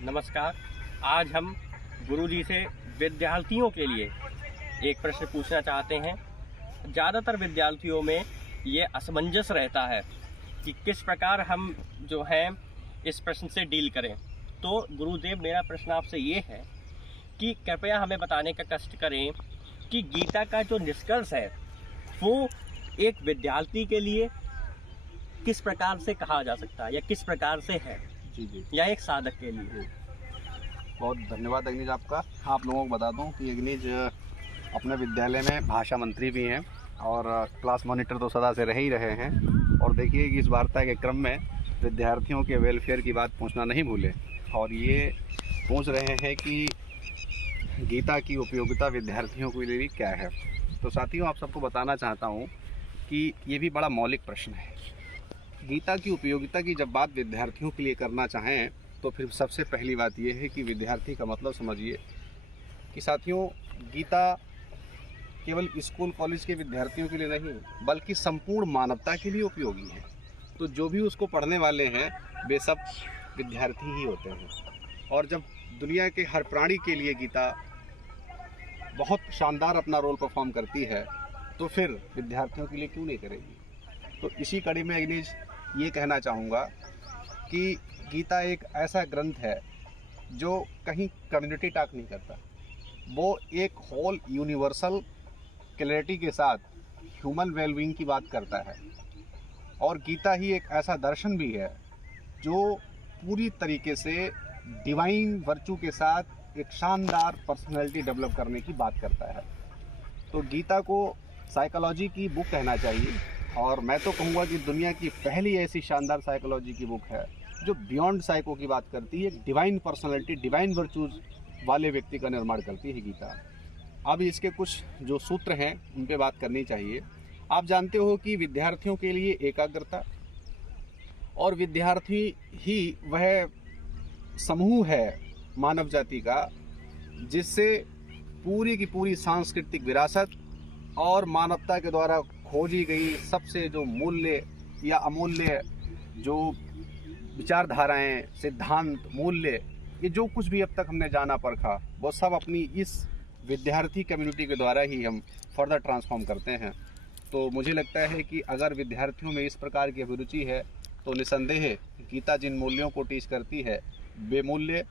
नमस्कार। आज हम गुरुजी से विद्यार्थियों के लिए एक प्रश्न पूछना चाहते हैं। ज़्यादातर विद्यार्थियों में ये असमंजस रहता है कि किस प्रकार हम जो है इस प्रश्न से डील करें। तो गुरुदेव, मेरा प्रश्न आपसे ये है कि कृपया हमें बताने का कष्ट करें कि गीता का जो निष्कर्ष है वो एक विद्यार्थी के लिए किस प्रकार से कहा जा सकता है या किस प्रकार से है जी या एक साधक के लिए। बहुत धन्यवाद अग्निज आपका। आप लोगों को बता दूं कि अग्निज अपने विद्यालय में भाषा मंत्री भी हैं और क्लास मॉनिटर तो सदा से रह ही रहे हैं। और देखिए कि इस वार्ता के क्रम में विद्यार्थियों के वेलफेयर की बात पूछना नहीं भूले और ये पूछ रहे हैं कि गीता की उपयोगिता विद्यार्थियों के लिए क्या है। तो साथियों, आप सबको बताना चाहता हूँ कि ये भी बड़ा मौलिक प्रश्न है। गीता की उपयोगिता की जब बात विद्यार्थियों के लिए करना चाहें तो फिर सबसे पहली बात यह है कि विद्यार्थी का मतलब समझिए कि साथियों, गीता केवल स्कूल कॉलेज के विद्यार्थियों के लिए नहीं बल्कि संपूर्ण मानवता के लिए उपयोगी है। तो जो भी उसको पढ़ने वाले हैं वे सब विद्यार्थी ही होते हैं। और जब दुनिया के हर प्राणी के लिए गीता बहुत शानदार अपना रोल परफॉर्म करती है तो फिर विद्यार्थियों के लिए क्यों नहीं करेगी। तो इसी कड़ी में अग्निज ये कहना चाहूँगा कि गीता एक ऐसा ग्रंथ है जो कहीं कम्युनिटी टॉक नहीं करता। वो एक होल यूनिवर्सल क्लैरिटी के साथ ह्यूमन वेलबींग की बात करता है। और गीता ही एक ऐसा दर्शन भी है जो पूरी तरीके से डिवाइन वर्चू के साथ एक शानदार पर्सनैलिटी डेवलप करने की बात करता है। तो गीता को साइकोलॉजी की बुक कहना चाहिए और मैं तो कहूँगा कि दुनिया की पहली ऐसी शानदार साइकोलॉजी की बुक है जो बियॉन्ड साइको की बात करती है। डिवाइन पर्सनैलिटी, डिवाइन वर्चूज वाले व्यक्ति का निर्माण करती है गीता। अब इसके कुछ जो सूत्र हैं उन पे बात करनी चाहिए। आप जानते हो कि विद्यार्थियों के लिए एकाग्रता और विद्यार्थी ही वह समूह है मानव जाति का जिससे पूरी की पूरी सांस्कृतिक विरासत और मानवता के द्वारा खोजी गई सबसे जो मूल्य या अमूल्य जो विचारधाराएं, सिद्धांत, मूल्य, ये जो कुछ भी अब तक हमने जाना परखा वो सब अपनी इस विद्यार्थी कम्युनिटी के द्वारा ही हम फर्दर ट्रांसफॉर्म करते हैं। तो मुझे लगता है कि अगर विद्यार्थियों में इस प्रकार की अभिरुचि है तो निसंदेह गीता जिन मूल्यों को टीच करती है वे मूल्य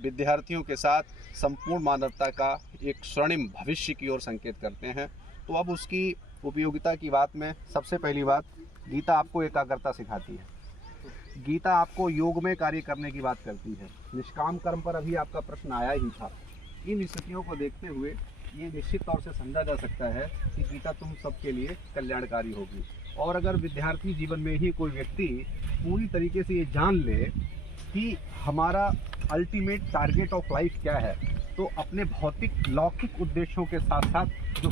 विद्यार्थियों के साथ संपूर्ण मानवता का एक स्वर्णिम भविष्य की ओर संकेत करते हैं। तो अब उसकी उपयोगिता की बात में सबसे पहली बात, गीता आपको एकाग्रता सिखाती है। गीता आपको योग में कार्य करने की बात करती है। निष्काम कर्म पर अभी आपका प्रश्न आया ही था। इन स्थितियों को देखते हुए ये निश्चित तौर से समझा जा सकता है कि गीता तुम सबके लिए कल्याणकारी होगी। और अगर विद्यार्थी जीवन में ही कोई व्यक्ति पूरी तरीके से ये जान ले कि हमारा अल्टीमेट टारगेट ऑफ लाइफ क्या है, तो अपने भौतिक लौकिक उद्देश्यों के साथ साथ जो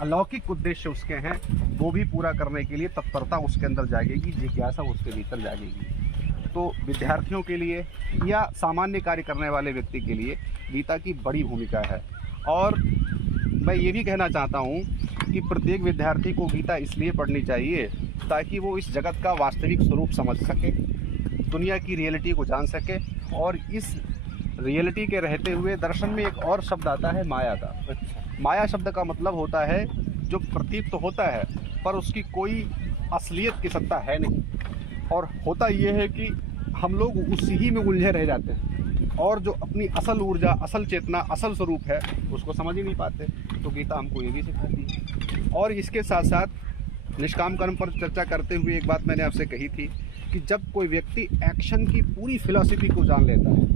अलौकिक उद्देश्य उसके हैं वो भी पूरा करने के लिए तत्परता उसके अंदर जागेगी, जिज्ञासा उसके भीतर जागेगी। तो विद्यार्थियों के लिए या सामान्य कार्य करने वाले व्यक्ति के लिए गीता की बड़ी भूमिका है। और मैं ये भी कहना चाहता हूँ कि प्रत्येक विद्यार्थी को गीता इसलिए पढ़नी चाहिए ताकि वो इस जगत का वास्तविक स्वरूप समझ सके, दुनिया की रियलिटी को जान सके। और इस रियलिटी के रहते हुए दर्शन में एक और शब्द आता है माया का। माया शब्द का मतलब होता है जो प्रतीत तो होता है पर उसकी कोई असलियत की सत्ता है नहीं। और होता यह है कि हम लोग उसी ही में उलझे रह जाते हैं और जो अपनी असल ऊर्जा, असल चेतना, असल स्वरूप है उसको समझ ही नहीं पाते। तो गीता हमको ये भी सिखाती है। और इसके साथ साथ निष्काम कर्म पर चर्चा करते हुए एक बात मैंने आपसे कही थी कि जब कोई व्यक्ति एक्शन की पूरी फिलॉसफी को जान लेता है,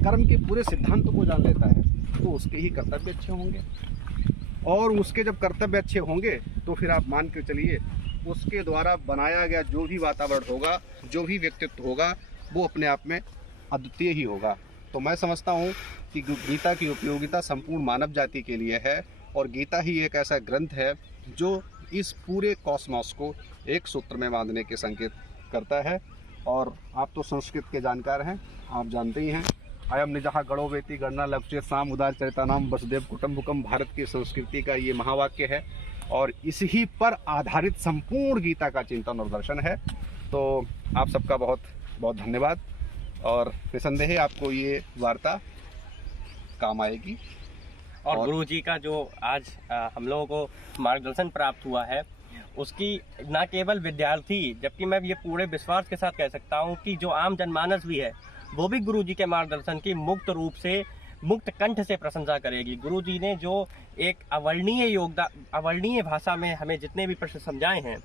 कर्म के पूरे सिद्धांत को जान लेता है, तो उसके ही कर्तव्य अच्छे होंगे। और उसके जब कर्तव्य अच्छे होंगे तो फिर आप मान के चलिए उसके द्वारा बनाया गया जो भी वातावरण होगा, जो भी व्यक्तित्व होगा, वो अपने आप में अद्वितीय ही होगा। तो मैं समझता हूँ कि गीता की उपयोगिता संपूर्ण मानव जाति के लिए है और गीता ही एक ऐसा ग्रंथ है जो इस पूरे कॉस्मॉस को एक सूत्र में बांधने के संकेत करता है। और आप तो संस्कृत के जानकार हैं, आप जानते ही हैं, अयम निजहा गणो वेति गणना लक्ष्य साम उदार चरितानाम वसुदेव कुटुम्बकम भारत की संस्कृति का ये महावाक्य है और इसी पर आधारित संपूर्ण गीता का चिंतन और दर्शन है। तो आप सबका बहुत बहुत धन्यवाद। और निसंदेह ही आपको ये वार्ता काम आएगी। और गुरु जी का जो आज हम लोगों को मार्गदर्शन प्राप्त हुआ है, उसकी न केवल विद्यार्थी, जबकि मैं ये पूरे विश्वास के साथ कह सकता हूँ कि जो आम जनमानस भी है वो भी गुरु जी के मार्गदर्शन की मुक्त रूप से, मुक्त कंठ से प्रशंसा करेगी। गुरु जी ने जो एक अवर्णीय भाषा में हमें जितने भी प्रश्न समझाए हैं,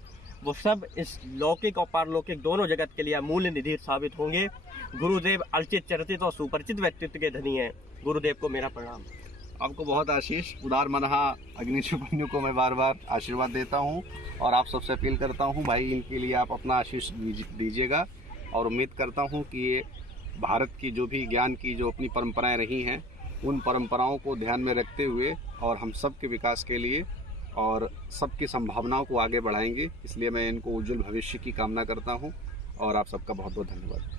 वो सब इस लौकिक और पारलौकिक दोनों जगत के लिए अमूल्य निधि साबित होंगे। गुरुदेव अर्चित, चर्चित और सुपरिचित व्यक्तित्व के धनी हैं। गुरुदेव को मेरा प्रणाम। आपको बहुत आशीष। उदार मनहा अग्निशुपन्यु को मैं बार बार आशीर्वाद देता हूं और आप सबसे अपील करता हूं भाई, इनके लिए आप अपना आशीष दीजिएगा। और उम्मीद करता हूं कि ये भारत की जो भी ज्ञान की जो अपनी परंपराएं रही हैं, उन परंपराओं को ध्यान में रखते हुए और हम सब के विकास के लिए और सबकी संभावनाओं को आगे बढ़ाएंगे। इसलिए मैं इनको उज्जवल भविष्य की कामना करता हूं और आप सबका बहुत बहुत धन्यवाद।